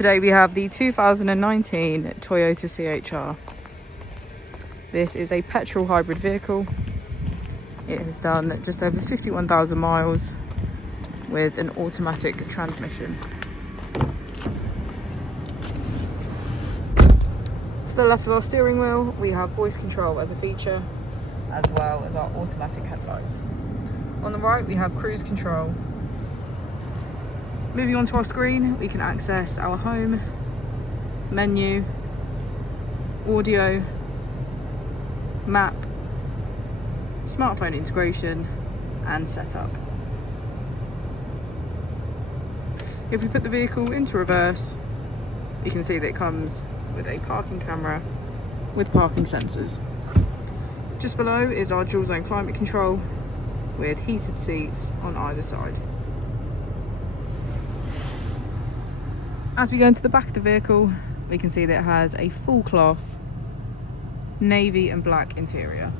Today we have the 2019 Toyota CHR. This is a petrol hybrid vehicle. It has done just over 51,000 miles with an automatic transmission. To the left of our steering wheel, we have voice control as a feature, as well as our automatic headlights. On the right, we have cruise control. Moving on to our screen, we can access our home, menu, audio, map, smartphone integration, and setup. If we put the vehicle into reverse, you can see that it comes with a parking camera with parking sensors. Just below is our dual zone climate control with heated seats on either side. As we go into the back of the vehicle, we can see that it has a full cloth navy and black interior.